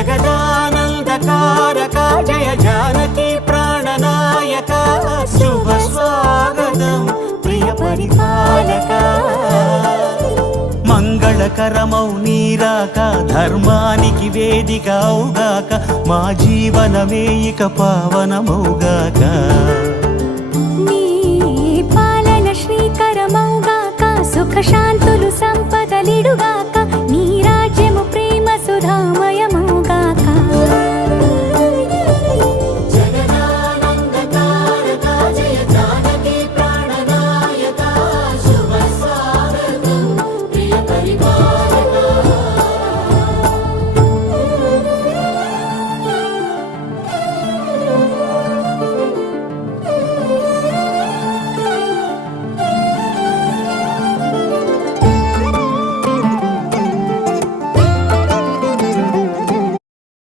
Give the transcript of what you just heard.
జగదానందకారక జయ జానకి ప్రాణనాయక శుభ స్వాగతం ప్రియ పరిపాలక మంగళకరమౌ నీరాక ధర్మానికి వేదిక అవుగాక మా జీవనమే ఇక పావనమౌగాక నీ పాలన శ్రీకరమౌగాక సుఖ శాంతులు సంపదలిడుగా